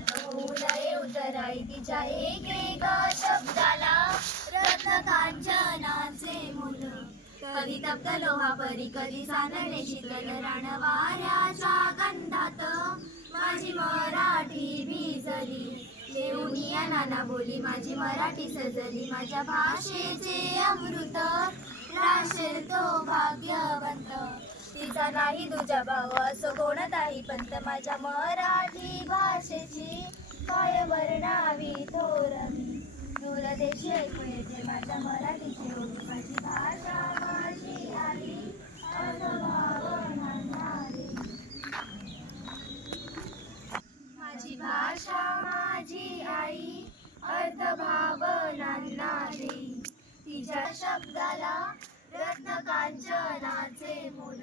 नात होऊ नये उतराई तिच्या एकेका शब्दाला रत्न कांचनाचे मोल. कधी तप्त लोहापरी कधी चांदणे शीतल रान वाऱ्याच्या गंधात माझी मराठी भिजली. देऊनिया नाना बोली माझी मराठी सजली. माझ्या भाषेचे अमृत राशेल तो भाग्यवंत. तिचा नाही तुझा भाव असो कोणताही पंत. माझ्या मराठी भाषेची काय वर्णावी थोरवी. दूरदेशी ऐकू येते माझ्या मराठीची ओवी. माझी भाषा माझी आई अर्थभाव नांदणारी. माझी भाषा माझी आई अर्थभाव नांदणारी. तिच्या शब्दाला रत्न कांचनाचे मोल.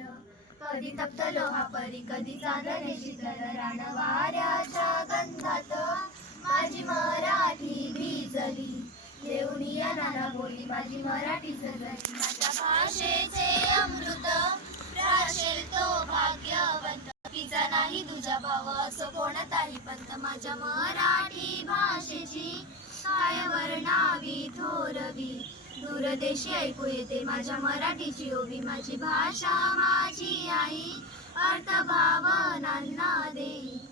कधी तप्त लोहापरी कधी चांदणे शीतल रान वाऱ्याच्या गंधात माझी मराठी भिजली. देऊनिया नाना बोली माझी मराठी सजली. माझ्या भाषेचे अमृत राशेल तो भाग्यवंत. तिचा नाही तुझा भाव असो कोणताही पंत. माझ्या मराठी भाषेची काय वर्णावी थोरवी. दूरदेशी ऐकू येते माझ्या मराठीची ओवी. माझी भाषा माझी आई अर्थभाव नांदणारी.